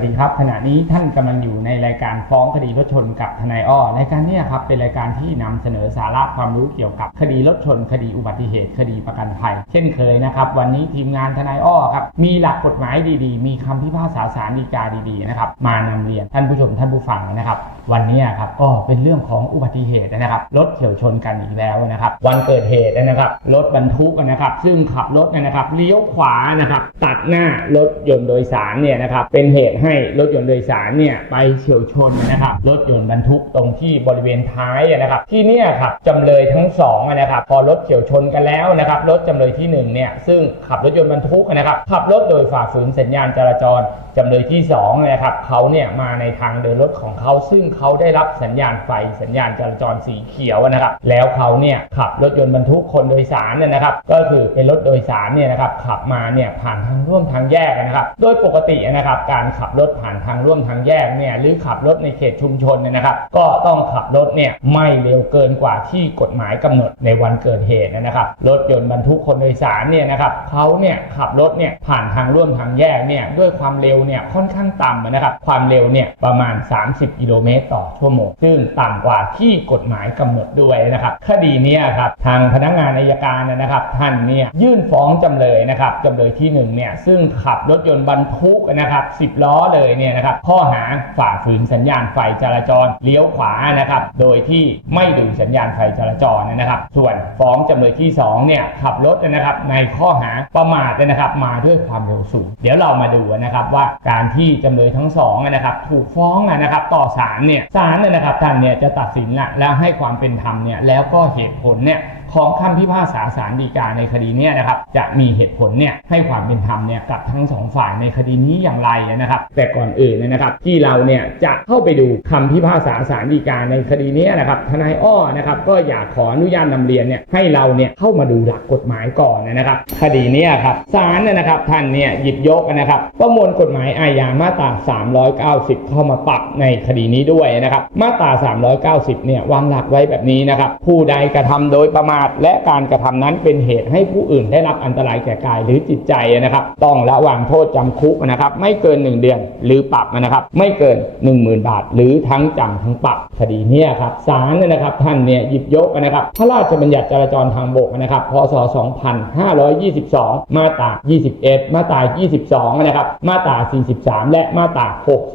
สวัสดีครับขณะนี้ท่านกำลังอยู่ในรายการฟ้องคดีรถชนกับทนายอ้อรายการนี้ครับเป็นรายการที่นำเสนอสาระความรู้เกี่ยวกับคดีรถชน คดีอุบัติเหตุ คดีประกันภัย เช่นเคยนะครับ วันนี้ทีมงานทนายอ้อครับมีหลักกฎหมายดีๆ มีคำพิพากษาศาลฎีกาดีๆนะครับมานำเรียนท่านผู้ชมท่านผู้ฟังนะครับ วันนี้ครับก็เป็นเรื่องของอุบัติเหตุนะครับรถเฉียวชนกันอีกแล้วนะครับวันเกิดเหตุนะครับรถบรรทุกนะครับซึ่งขับรถนะครับเลี้ยวขวานะครับตัดหน้ารถยนต์โดยสารเนี่ยนะครับเป็นเหตุให้รถยนต์โดยสารเนี่ยไปเฉียวชนนะครับรถยนต์บรรทุกตรงที่บริเวณท้ายนะครับที่เนี่ยครับจำเลยทั้งสองนะครับพอรถเฉียวชนกันแล้วนะครับรถจำเลยที่หนึ่งเนี่ยซึ่งขับรถยนต์บรรทุกนะครับขับรถโดยฝ่าฝืนสัญญาณจราจรจำเลยที่2นะครับเขาเนี่ยมาในทางเดินรถของเขาซึ่งเขาได้รับสัญญาณไฟสัญญาณจราจรสีเขียวนะครับ แล้วเขาเนี่ยขับรถยนต์บรรทุกคนโดยสารเนี่ยนะครับ ก็คือเป็นรถโดยสารเนี่ยนะครับขับมาเนี่ยผ่านทางร่วมทางแยกนะครับ โดยปกตินะครับ การขับรถผ่านทางร่วมทางแยกเนี่ยหรือขับรถในเขตชุมชนเนี่ยนะครับ ก็ต้องขับรถเนี่ยไม่เร็วเกินกว่าที่กฎหมายกำหนดในวันเกิดเหตุนะครับ รถยนต์บรรทุกคนโดยสารเนี่ยนะครับเขาเนี่ยขับรถเนี่ยผ่านทางร่วมทางแยกเนี่ยด้วยความเร็วเนี่ยค่อนข้างต่ำนะครับ ความเร็วเนี่ยประมาณ 30กิโลเมตรต่อชั่วโมง ซึ่งต่ำกว่าที่กฎหมายกำหนดด้วยนะครับ คดีนี้ครับทางพนักงานอัยการนะครับ ท่านเนี่ยยื่นฟ้องจำเลยนะครับจำเลยที่1เนี่ยซึ่งขับรถยนต์บรรทุกนะครับ10 ล้อเลยเนี่ยนะครับข้อหาฝ่าฝืนสัญญาณไฟจราจรเลี้ยวขวานะครับโดยที่ไม่ดูสัญญาณไฟจราจรนะครับ ส่วนฟ้องจำเลยที่2เนี่ยขับรถนะครับในข้อหาประมาทนะครับมาด้วยความเร็วสูง เดี๋ยวเรามาดูนะครับว่าการที่จำเลยทั้งสองนะครับถูกฟ้องนะครับต่อศาลเนี่ยศาลเนี่ยนะครับท่านเนี่ยจะตัดสินละแล้วให้ความเป็นธรรมเนี่ยแล้วก็เหตุผลเนี่ย ของคำพิพากษาศาลฎีกาในคดีนี้นะครับจะมีเหตุผลเนี่ยให้ความเป็นธรรมเนี่ยกับทั้งสองฝ่ายในคดีนี้อย่างไรนะครับแต่ก่อนอื่นนะครับที่เราเนี่ยจะเข้าไปดูคำพิพากษาศาลฎีกาในคดีนี้นะครับทนายอ้อนะครับก็อยากขออนุญาตนำเรียนเนี่ยให้เราเนี่ยเข้ามาดูหลักกฎหมายก่อนนะครับ คดีนี้ครับศาลนะครับท่านเนี่ยหยิบยกนะครับประมวลกฎหมายอาญามาตรา 390 เข้ามาปรับในคดีนี้ด้วยนะครับมาตรา 390 เนี่ยวางหลักไว้แบบนี้นะครับผู้ใดกระทำโดยประมาทและการกระทำนั้นเป็นเหตุให้ผู้อื่นได้รับอันตรายแก่กายหรือจิตใจนะครับ ต้องระวางโทษจำคุกนะครับไม่เกิน 1 เดือนหรือปรับนะครับ ไม่เกิน 10,000 บาท หรือทั้งจำทั้งปรับคดีเนี้ครับศาลนะครับท่านเนี่ยหยิบยกนะครับ พระราชบัญญัติจราจรทางบกนะครับพศ 2522 มาตรา 21 มาตรา 22 นะครับ มาตรา 43 และมาตรา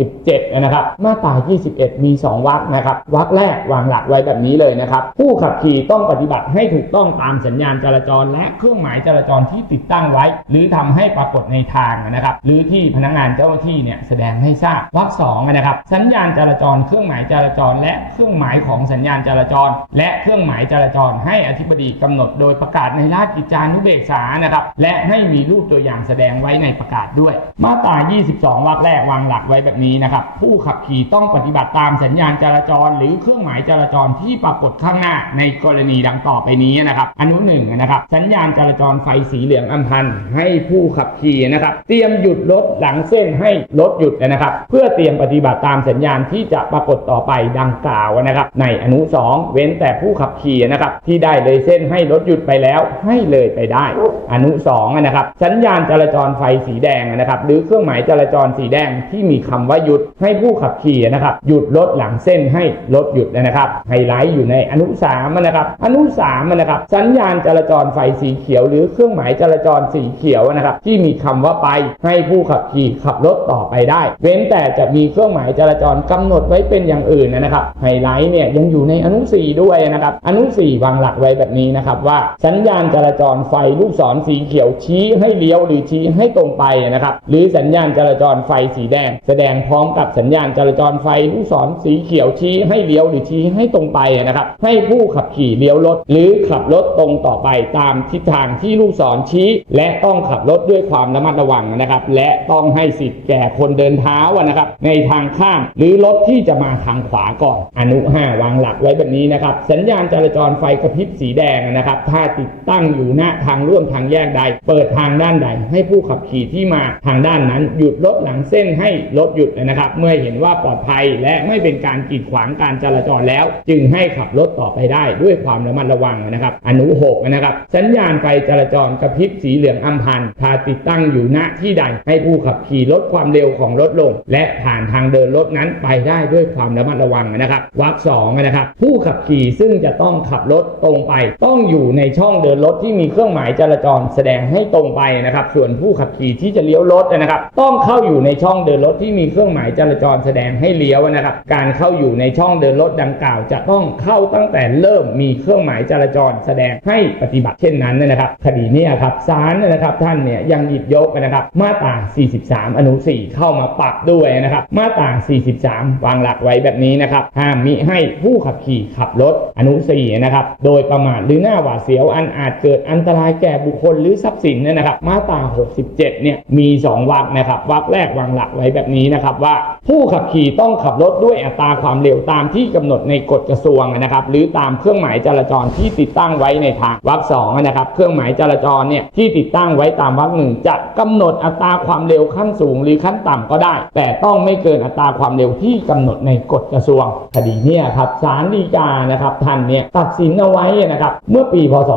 67 นะครับ มาตรา 21 มี 2วรรคนะครับวรรคแรกวางหลักไว้แบบนี้เลยนะครับ ผู้ขับขี่ต้องปฏิบัติให้ถกต้องตามสัญญาณจราจร และเครื่องหมายจราจรที่ติดตั้งไว้ หรือทำให้ปรากฏในทางนะครับหรือที่พนักงานเจ้าหน้าที่เนี่ยแสดงให้ทราบวรรคสองนะครับสัญญาณจราจร เครื่องหมายจราจร และเครื่องหมายของสัญญาณจราจร และเครื่องหมายจราจร ให้อธิบดีกำหนด โดยประกาศในราชกิจจานุเบกษานะครับและให้มีรูปตัวอย่างแสดงไว้ในประกาศด้วย มาตรา 22 วรรคแรกวางหลักไว้แบบนี้นะครับผู้ขับขี่ต้องปฏิบัติตามสัญญาณจราจร หรือเครื่องหมายจราจรที่ปรากฏข้างหน้าในกรณีดังต่อไปนี้นะครับอนุหนึ่งนะครับสัญญาณจราจรไฟสีเหลืองอัมพันให้ผู้ขับขี่นะครับ เตรียมหยุดรถหลังเส้นให้รถหยุดนะครับ เพื่อเตรียมปฏิบัติตามสัญญาณที่จะปรากฏต่อไปดังกล่าวนะครับ ในอนุ 2 เว้นแต่ผู้ขับขี่นะครับ ที่ได้เลยเส้นให้รถหยุดไปแล้วให้เลยไปได้ อนุ2นะครับ สัญญาณจราจรไฟสีแดงนะครับ หรือเครื่องหมายจราจรสีแดงที่มีคำว่าหยุดให้ผู้ขับขี่นะครับ หยุดรถหลังเส้นให้รถหยุดนะครับไฮไลท์อยู่ในอนุ3นะครับ อนุ3นะครับ สัญญาณจราจรไฟสีเขียว หรือเครื่องหมายจราจรสีเขียวนะครับ ที่มีคำว่าไปให้ผู้ขับขี่ขับรถต่อไปได้ เว้นแต่จะมีเครื่องหมายจราจรกำหนดไว้เป็นอย่างอื่นนะครับไฮไลท์เนี่ยยังอยู่ในอนุ4ด้วยนะครับ อนุ4วางหลักไว้แบบนี้นะครับว่าสัญญาณจราจรไฟลูกศรสีเขียวชี้ให้เลี้ยวหรือชี้ให้ตรงไปนะครับ หรือสัญญาณจราจรไฟสีแดง แสดงพร้อมกับสัญญาณจราจรไฟลูกศรสีเขียวชี้ให้เลี้ยวหรือชี้ให้ตรงไปนะครับ ให้ผู้ขับขี่เลี้ยวรถหรือขับรถตรงต่อไปตามทิศทางที่ลูกศรชี้ และต้องขับรถด้วยความระมัดระวังนะครับ และต้องให้สิทธิ์แก่คนเดินเท้านะครับ ในทางข้ามหรือรถที่จะมาทางขวาก่อนอนุ 5 วางหลักไว้แบบนี้นะครับ สัญญาณจราจรไฟกระพริบสีแดงนะครับ ถ้าติดตั้งอยู่หน้าทางร่วมทางแยกใด เปิดทางด้านใด ให้ผู้ขับขี่ที่มาทางด้านนั้น หยุดรถหลังเส้นให้รถหยุดนะครับ เมื่อเห็นว่าปลอดภัยและไม่เป็นการกีดขวางการจราจรแล้ว จึงให้ขับรถต่อไปได้ด้วยความระมัดระวังนะครับอนุ6นะครับ สัญญาณไฟจราจรกระพริบสีเหลืองอัมพันธ์ถ้าติดตั้งอยู่ณที่ใด ให้ผู้ขับขี่ลดความเร็วของรถลง และผ่านทางเดินรถนั้นไปได้ด้วยความระมัดระวังนะครับวรรคสองนะครับ ผู้ขับขี่ซึ่งจะต้องขับรถตรงไป ต้องอยู่ในช่องเดินรถที่มีเครื่องหมายจราจรแสดงให้ตรงไปนะครับ ส่วนผู้ขับขี่ที่จะเลี้ยวรถนะครับ ต้องเข้าอยู่ในช่องเดินรถที่มีเครื่องหมายจราจรแสดงให้เลี้ยวนะครับ การเข้าอยู่ในช่องเดินรถดังกล่าว จะต้องเข้าตั้งแต่เริ่มมีเครื่องหมายจราจรแสดงให้ปฏิบัติเช่นนั้นนะครับ คดีนี้ครับศาลนะครับท่านเนี่ยยังหยิบยกนะครับ มาตรา 43 อนุ 4 เข้ามาปรับด้วยนะครับ มาตรา 43 วางหลักไว้แบบนี้นะครับ ห้ามมิให้ผู้ขับขี่ขับรถอนุ 4 นะครับ โดยประมาทหรือหน้าหวาดเสียวอันอาจเกิดอันตรายแก่บุคคลหรือทรัพย์สินเนยนะครับ มาตรา 67 เนี่ยมี 2 วรรคนะครับวรรคแรกวางหลักไว้แบบนี้นะครับว่าผู้ขับขี่ต้องขับรถด้วยอัตราความเร็วตามที่กำหนดในกฎกระทรวงนะครับ หรือตามเครื่องหมายจราจรที่ติดติดตั้งไว้ในทางวรรคสองนะครับเครื่องหมายจราจรเนี่ยที่ติดตั้งไว้ตามวรรคหนึ่งจะกำหนดอัตราความเร็วขั้นสูงหรือขั้นต่ำก็ได้ แต่ต้องไม่เกินอัตราความเร็วที่กำหนดในกฎกระทรวงคดีเนี่ยครับศาลฎีกานะครับท่านเนี่ยตัดสินเอาไว้นะครับเมื่อปีพศ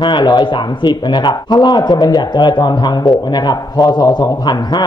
2530 นะครับพระราชบัญญัติจราจรทางบกนะครับพศ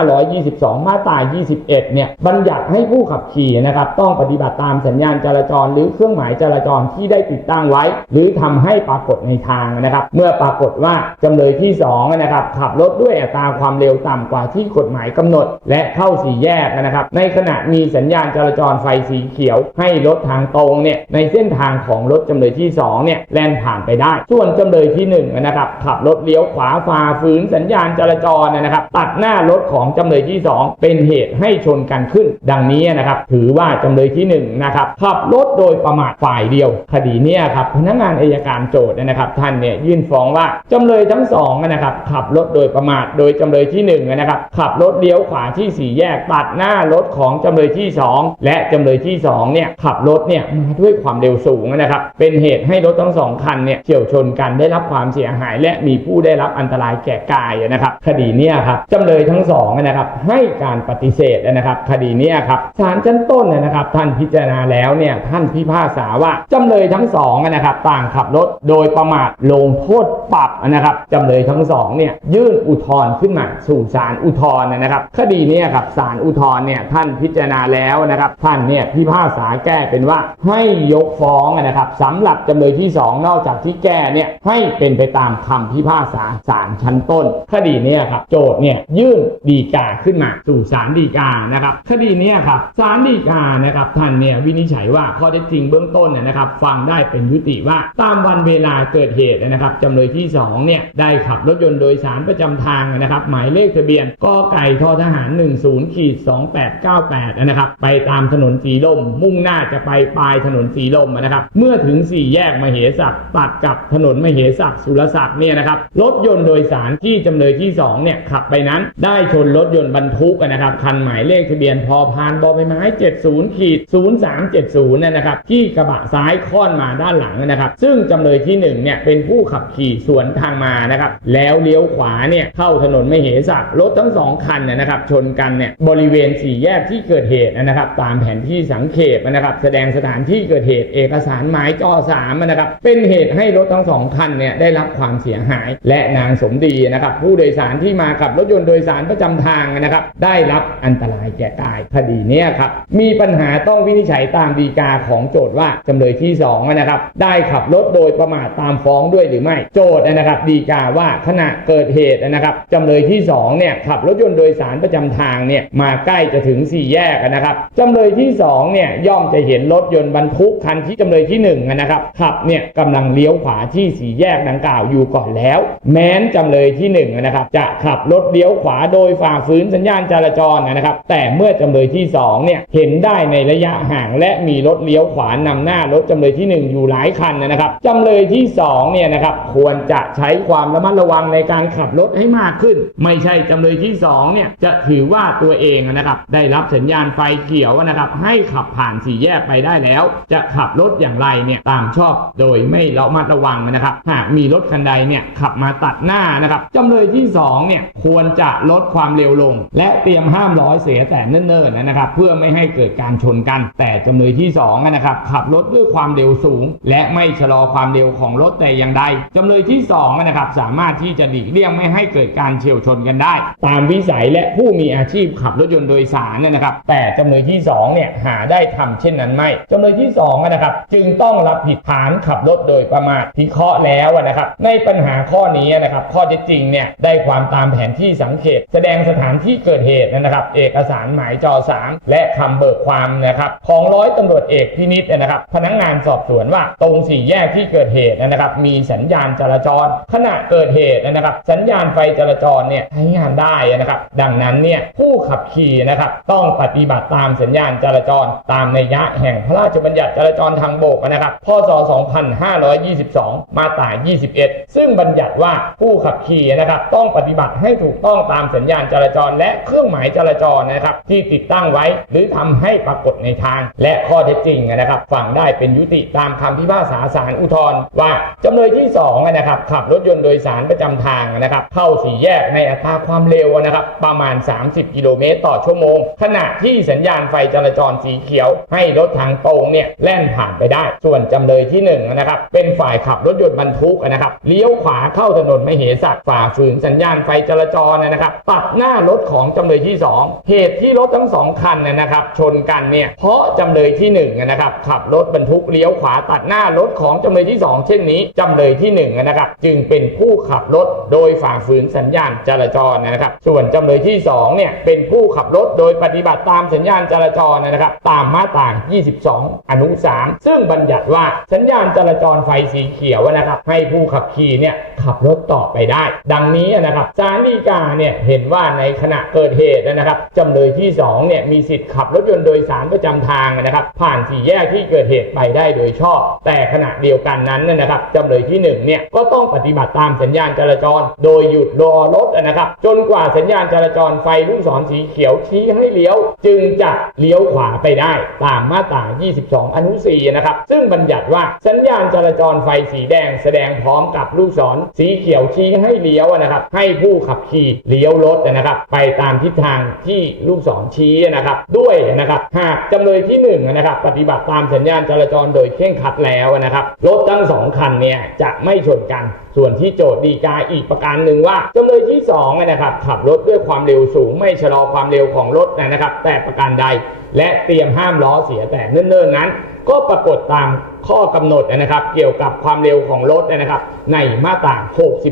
2522 มาตรา 21 เนี่ยบัญญัติให้ผู้ขับขี่นะครับต้องปฏิบัติตามสัญญาณจราจร หรือเครื่องหมายจราจรที่ได้ติดตั้งไว้ หรือททำให้ปรากฏในทางนะครับ เมื่อปรากฏว่าจำเลยที่2นะครับขับรถด้วยอัตราความเร็วต่ำกว่าที่กฎหมายกำหนด และเข้าสี่แยกนะครับ ในขณะมีสัญญาณจราจรไฟสีเขียว ให้รถทางตรงเนี่ยในเส้นทางของรถจำเลยที่2เนี่ยแล่นผ่านไปได้ ส่วนจำเลยที่1นะครับขับรถเลี้ยวขวาฝ่าฝืนสัญญาณจราจรนะครับ ตัดหน้ารถของจำเลยที่ 2 เป็นเหตุให้ชนกันขึ้น ดังนี้นะครับถือว่าจำเลยที่1นะครับขับรถโดยประมาทฝ่ายเดียว คดีนี้ครับพนักงานอายการโจทย์นะครับ ท่านเนี่ยยื่นฟ้องว่าจำเลยทั้งสองนะครับขับรถโดยประมาทโดยจำเลยที่1นะครับขับรถเลี้ยวขวาที่สี่แยกตัดหน้ารถของจำเลยที่ 2 และจำเลยที่2เนี่ยขับรถเนี่ยมาด้วยความเร็วสูงนะครับเป็นเหตุให้รถทั้งสองคันเนี่ยเฉี่ยวชนกันได้รับความเสียหาย และมีผู้ได้รับอันตรายแก่กายนะครับคดีเนี้ครับจำเลยทั้งสองนะครับให้การปฏิเสธนะครับ คดีเนี้ครับศาลชั้นต้นนะครับท่านพิจารณาแล้วเนี่ยท่านพิพากษาว่าจำเลยทั้งสองนะครับต่างขับรถโดยประมาทลงโทษปรับนะครับจำเลยทั้งสองเนี่ยยื่นอุทธรณ์ขึ้นมาสู่ศาลอุทธรณ์นะครับ คดีนี้ครับศาลอุทธรณ์เนี่ยท่านพิจารณาแล้วนะครับ ท่านเนี่ยพิพากษาแก้เป็นว่าให้ยกฟ้องนะครับสำหรับจำเลยที่สองนอกจากที่แก้เนี่ยให้เป็นไปตามคำพิพากษาศาลชั้นต้น คดีนี้ครับโจทย์เนี่ยยื่นดีกาขึ้นมาสู่ศาลฎีกานะครับคดีนี้ครับศาลฎีกานะครับท่านเนี่ยวินิจฉัยว่าข้อเท็จจริงเบื้องต้นเนี่ยนะครับ ฟังได้เป็นยุติว่าตามามวันเวลาเกิดเหตุนะครับจำเลยที่สองเนี่ยได้ขับรถยนต์โดยสารประจำทางนะครับ หมายเลขทะเบียนกไก่ททหาร 10ขีด2898นะครับ ไปตามถนนสีลม มุ่งหน้าจะไปปลายถนนสีลมนะครับ เมื่อถึงสี่แยกมเหสักตัดกับถนนมเหสักสุรศักดิ์เนี่ยนะครับรถยนต์โดยสารที่จำเลยที่2เนี่ยขับไปนั้น ได้ชนรถยนต์บรรทุกนะครับคันหมายเลขทะเบียนพอพานบอใบไม้ 70ขีด0370นะครับที่กระบะซ้ายค่อนมาด้านหลังนะครับ ซึ่งจำเลยที่1เนี่ยเป็นผู้ขับขี่สวนทางมานะครับ แล้วเลี้ยวขวาเนี่ยเข้าถนนไม่เหสักรถทั้งสองคันเนยนะครับ ชนกันเนี่ยบริเวณสี่แยกที่เกิดเหตุนะครับ ตามแผนที่สังเขปนะครับ แสดงสถานที่เกิดเหตุเอกสารหมายจอสามนะครับ เป็นเหตุให้รถทั้งสองคันเนี่ยได้รับความเสียหาย และนางสมดีนะครับ ผู้โดยสารที่มากับรถยนต์โดยสารประจำทางนะครับ ได้รับอันตรายแก่กายคดีเนี้ยครับมีปัญหาต้องวินิจฉัยตามดีกาของโจทย์ว่าจำเลยที่2นะครับได้ขับรถโดยประมาทตามฟ้องด้วยหรือไม่ โจทย์นะครับ ดีกาว่าขณะเกิดเหตุนะครับจำเลยที่2เนี่ยขับรถยนต์โดยสารประจำทางเนี่ยมาใกล้จะถึง 4 แยกนะครับจำเลยที่2เนี่ยย่อมจะเห็นรถยนต์บรรทุกคันที่จำเลยที่1นะครับขับเนี่ยกำลังเลี้ยวขวาที่สี่แยกดังกล่าวอยู่ก่อนแล้ว แม้นจำเลยที่1นะครับจะขับรถเลี้ยวขวาโดยฝ่าฝืนสัญญาณจราจรนะครับแต่เมื่อจำเลยที่2เนี่ยเห็นได้ในระยะห่างและมีรถเลี้ยวขวานำหน้ารถจำเลยที่ 1 อยู่หลายคันนะครับจำเลยที่สองเนี่ยนะครับควรจะใช้ความระมัดระวังในการขับรถให้มากขึ้น ไม่ใช่จำเลยที่สองเนี่ยจะถือว่าตัวเองนะครับได้รับสัญญาณไฟเขียวนะครับให้ขับผ่านสี่แยกไปได้แล้ว จะขับรถอย่างไรเนี่ยตามชอบโดยไม่ระมัดระวังนะครับหากมีรถคันใดเนี่ยขับมาตัดหน้านะครับจำเลยที่สองเนี่ยควรจะลดความเร็วลง และเตรียมห้ามล้อยเสียแต่เนิ่นๆนะครับ เพื่อไม่ให้เกิดการชนกัน แต่จำเลยที่สองนะครับขับรถด้วยความเร็วสูง และไม่ชะลอความเร็วของรถแต่อย่างใดจำเลยที่สองนะครับสามารถที่จะหลีกเลี่ยงไม่ให้เกิดการเฉียวชนกันได้ ตามวิสัยและผู้มีอาชีพขับรถยนต์โดยสารนะครับ แต่จำเลยที่สองเนี่ยหาได้ทำเช่นนั้นไม่จำเลยที่สองนะครับจึงต้องรับผิดฐานขับรถโดยประมาทพิเคราะห์แล้วนะครับ ในปัญหาข้อนี้นะครับข้อเท็จจริงเนี่ยได้ความตามแผนที่สังเกต แสดงสถานที่เกิดเหตุนะครับ เอกสารหมายจอสามและคำเบิกความนะครับของร้อยตำรวจเอกพินิษนะครับพนักงานสอบสวนว่าตรงสี่แยกที่เกิดเหตุนะครับ มีสัญญาณจราจร ขณะเกิดเหตุนะครับ สัญญาณไฟจราจรเนี่ยใช้งานได้นะครับ ดังนั้นเนี่ยผู้ขับขี่นะครับ ต้องปฏิบัติตามสัญญาณจราจร ตามในยะแห่งพระราชบัญญัติจราจรทางบกนะครับ พศ 2522 มาตรา 21 ซึ่งบัญญัติว่าผู้ขับขี่นะครับ ต้องปฏิบัติให้ถูกต้องตามสัญญาณจราจร และเครื่องหมายจราจรนะครับ ที่ติดตั้งไว้ หรือทำให้ปรากฏในทาง และข้อเท็จจริงนะครับ ฟังได้เป็นยุติตามคำพิพากษาศาลอุทธรณ์ว่าจำเลยที่2นะครับขับรถยนต์โดยสารประจำทางนะครับเข้าสี่แยกในอัตราความเร็วนะครับประมาณ 30 กิโลเมตรต่อชั่วโมง ขณะที่สัญญาณไฟจราจรสีเขียว ให้รถทางตรงเนี่ยแล่นผ่านไปได้ ส่วนจำเลยที่1นะครับเป็นฝ่ายขับรถยนต์บรรทุกนะครับเลี้ยวขวาเข้าถนนไม่เหสักฝ่าฝืนสัญญาณไฟจราจรนะครับตัดหน้ารถของจำเลยที่ 2 เหตุที่รถทั้งสองคันนะครับชนกันเนี่ยเพราะจำเลยที่1นะครับขับรถบรรทุกเลี้ยวขวาตัดหน้ารถของจำำเลยที่ 2 เช่นนี้จำเลยที่1นะครับจึงเป็นผู้ขับรถโดยฝ่าฝืนสัญญาณจราจรนะครับ ส่วนจำเลยที่2เนี่ยเป็นผู้ขับรถโดยปฏิบัติตามสัญญาณจราจรนะครับ ตามมาตรา 22 อนุ 3 ซึ่งบัญญัติว่าสัญญาณจราจรไฟสีเขียวนะครับ ให้ผู้ขับขี่เนี่ยขับรถต่อไปได้ ดังนี้นะครับศาลฎีกาเนี่ยเห็นว่าในขณะเกิดเหตุนะครับจำเลยที่2เนี่ยมีสิทธิ์ขับรถยนต์โดยสารประจำทางนะครับ ผ่านสี่แยกที่เกิดเหตุไปได้โดยชอบ แต่ขณะเดียวกันนั้นนะครับจำเลยที่1เนี่ยก็ต้องปฏิบัติตามสัญญาณจราจร โดยหยุดรอรถนะครับ จนกว่าสัญญาณจราจรไฟลูกศรสีเขียวชี้ให้เลี้ยว จึงจะเลี้ยวขวาไปได้ตามมาตรา 22 อนุ 4 นะครับ ซึ่งบัญญัติว่าสัญญาณจราจรไฟสีแดงแสดงพร้อมกับลูกศรสีเขียวชี้ให้เลี้ยวนะครับ ให้ผู้ขับขี่เลี้ยวรถนะครับ ไปตามทิศทางที่ลูกศรชี้นะครับ ด้วยนะครับหากจำเลยที่1นะครับปฏิบัติตามสัญญาณจราจรโดยเคร่งครัดแล้วนะครับรถถทั้งสองคันเนี่ยจะไม่ชนกัน ส่วนที่โจทย์ดีกาอีกประการหนึ่งว่าจำเลยที่2นะครับขับรถด้วยความเร็วสูงไม่ชะลอความเร็วของรถนะครับ แต่ประการใด และเตรียมห้ามล้อเสียแต่เนิ่นๆนั้น ก็ปรากฏตามข้อกำหนดนะครับ เกี่ยวกับความเร็วของรถนะครับ ในมาตรา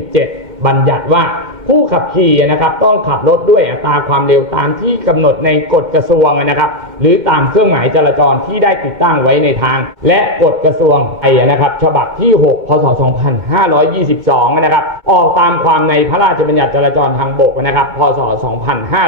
67 บัญญัติว่า ผู้ขับขี่นะครับต้องขับรถด้วยอัตราความเร็วตามที่กำหนดในกฎกระทรวงนะครับ หรือตามเครื่องหมายจราจรที่ได้ติดตั้งไว้ในทาง และกฎกระทรวงไทยนะครับ ฉบับที่ 6 พศ 2522 นะครับ ออกตามความในพระราชบัญญัติจราจรทางบกนะครับ พศ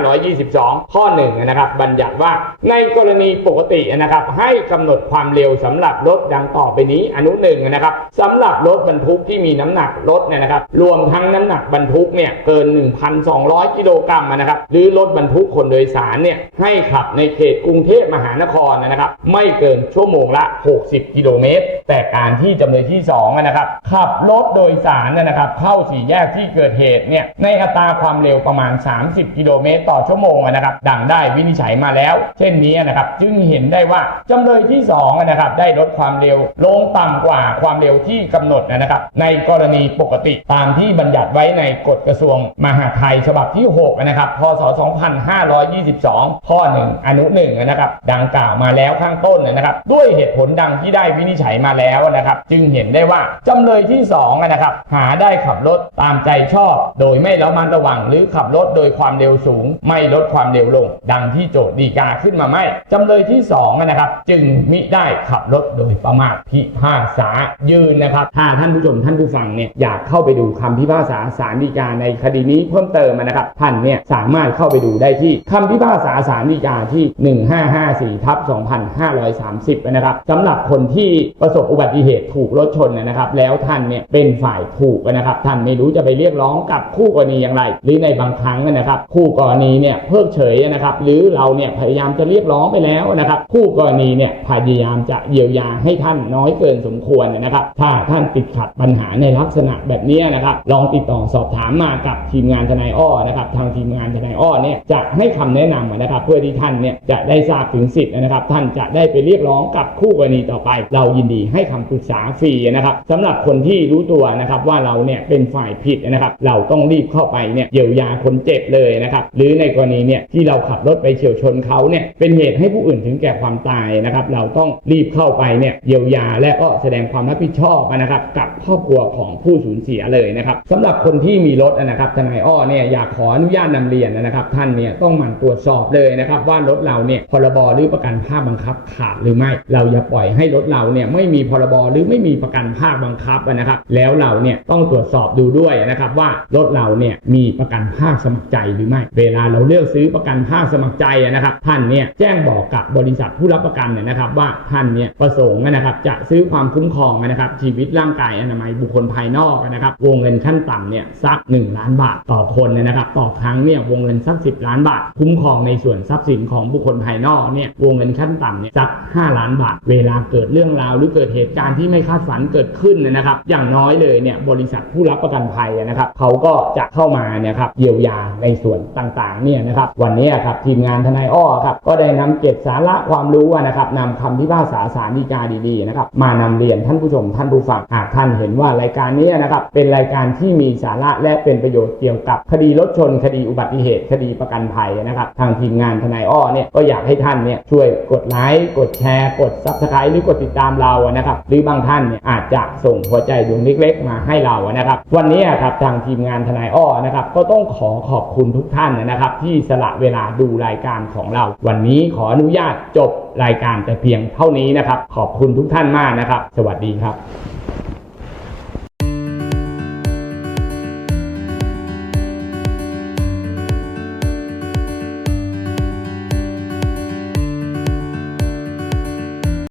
2522 ข้อ 1 นะครับ บัญญัติว่าในกรณีปกตินะครับ ให้กำหนดความเร็วสำหรับรถดังต่อไปนี้อนุหนึ่งนะครับสำหรับรถบรรทุกที่มีน้ำหนักรถเนี่ยนะครับ รวมทั้งน้ำหนักบรรทุกเนี่ยเกิน 1,200 กิโลกรัมนะครับ หรือรถบรรทุกคนโดยสารเนี่ยให้ขับในเขตกรุงเทพมหานครนะครับ ไม่เกินชั่วโมงละ 60 กิโลเมตร แต่การที่จำเลยที่2นะครับขับรถโดยสารนะครับ เข้าสี่แยกที่เกิดเหตุเนี่ยในอัตราความเร็วประมาณ 30 กิโลเมตร ต่อชั่วโมงนะครับ ดังได้วินิจฉัยมาแล้ว เช่นนี้นะครับ จึงเห็นได้ว่าจำเลยที่2นะครับ ได้ลดความเร็วลงต่ำกว่าความเร็วที่กำหนดนะครับ ในกรณีปกติตามที่บัญญัติไว้ในกฎกระทรวงมหาดไทยฉบับที่ 6 นะครับ พศ 2522 ข้อ 1 อนุ 1 นะครับ ดังกล่าวมาแล้วข้างต้นนะครับ ด้วยเหตุผลดังที่ได้วินิจฉัยมาแล้วนะครับ จึงเห็นได้ว่าจำเลยที่2นะครับ หาได้ขับรถตามใจชอบ โดยไม่ระมัดระวังหรือขับรถโดยความเร็วสูง ไม่ลดความเร็วลง ดังที่โจทย์ดีกาขึ้นมาไม่จำเลยที่2นะครับ จึงมิได้ขับรถโดยประมาทพิพากษายืนนะครับถ้าท่านผู้ชมท่านผู้ฟังเนี่ยอยากเข้าไปดูคำพิพากษาศาลฎีกาในคคดีนี้เพิ่มเติมนะครับท่านเนี่ยสามารถเข้าไปดูได้ที่คำพิพากษาศาลฎีกาที่ 1554ทับ2530นะครับสำหรับคนที่ประสบบอุบัติเหตุถูกรถชนนะครับ แล้วท่านเนี่ยเป็นฝ่ายถูกนะครับท่านไม่รู้จะไปเรียกร้องกับคู่กรณีอย่างไร หรือในบางครั้งนะครับ คู่กรณีเนี่ยเพิกเฉยนะครับหรือเราเนี่ยพยายามจะเรียกร้องไปแล้วนะครับ คู่กรณีเนี่ยพยายามจะเยียวยาให้ท่านน้อยเกินสมควรนะครับ ถ้าท่านติดขัดปัญหาในลักษณะแบบนี้นะครับ ลองติดต่อสอบถามมากับทีมงานทนายอ้อนะครับทางทีมงานทนายอ้อเนี่ยจะให้คำแนะนำนะครับ เพื่อที่ท่านเนี่ยจะได้ทราบถึงสิทธิ์นะครับ ท่านจะได้ไปเรียกร้องกับคู่กรณีต่อไป เรายินดีให้คำปรึกษาฟรีนะครับสำหรับคนที่รู้ตัวนะครับว่าเราเนี่ยเป็นฝ่ายผิดนะครับ เราต้องรีบเข้าไปเนี่ยเยียวยาคนเจ็บเลยนะครับ หรือในกรณีเนี่ยที่เราขับรถไปเฉียวชนเขาเนี่ยเป็นเหตุให้ผู้อื่นถึงแก่ความตายนะครับ เราต้องรีบเข้าไปเนี่ยเยียวยาและก็แสดงความรับผิดชอบนะครับ กับครอบครัวของผู้สูญเสียเลยนะครับสำหรับคนที่มีรถนะครับทนายอ้อเนี่ยอยากขออนุญาตนำเรียนนะครับท่านเนี่ยต้องหมั่นตรวจสอบเลยนะครับว่ารถเราเนี่ยพรบหรือประกันภาคบังคับขาดหรือไม่ เราอย่าปล่อยให้รถเราเนี่ยไม่มีพรบหรือไม่มีประกันภาคบังคับนะครับ แล้วเราเนี่ยต้องตรวจสอบดูด้วยนะครับว่ารถเราเนี่ยมีประกันภาคสมัครใจหรือไม่ เวลาเราเลือกซื้อประกันภาคสมัครใจนะครับ ท่านเนี่ยแจ้งบอกกับบริษัทผู้รับประกันเนี่ยนะครับ ว่าท่านเนี่ยประสงค์นะครับจะซื้อความคุ้มครองนะครับชีวิตร่างกายอนามัยบุคคลภายนอกนะครับวงเงินขั้นต่ำเนี่ยสัก1ล้านบาทต่อคนเนะครับต่อครั้งเนี่ยวงเงินสัก10ล้านบาท คุ้มครองในส่วนทรัพย์สินของบุคคลภายนอกเนี่ยวงเงินขั้นต่ำเนี่ยสัก5ล้านบาท เวลาเกิดเรื่องราวหรือเกิดเหตุการณ์ที่ไม่คาดฝันเกิดขึ้นนะครับอย่างน้อยเลยเนี่ยบริษัทผู้รับประกันภัยนะครับเขาก็จะเข้ามาเนี่ยครับเยียวยาในส่วนต่างๆเนี่ยนะครับวันนี้ครับทีมงานทนายอ้อครับก็ได้นำเก็บสาระความรู้นะครับนำคำพิพากษาสารดีกาดีๆนะครับมานำเรียนท่านผู้ชมท่านผู้ฟังหากท่านเห็นว่ารายการนี้นะครับเป็นรายการที่มีสาระและเป็นประโยชน์เกี่ยวกับคดีรถชน คดีอุบัติเหตุ คดีประกันภัยนะครับ ทางทีมงานทนายอ้อเนี่ยก็อยากให้ท่านเนี่ยช่วยกดไลค์กดแชร์ กดซับสไครต์หรือกดติดตามเรานะครับหรือบางท่านเนี่ยอาจจะส่งหัวใจดวงเล็กๆ มาให้เรานะครับ วันนี้ครับทางทีมงานทนายอ้อนะครับก็ต้องขอขอบคุณทุกท่านนะครับ ที่สละเวลาดูรายการของเรา วันนี้ขออนุญาตจบรายการแต่เพียงเท่านี้นะครับ ขอบคุณทุกท่านมากนะครับ สวัสดีครับ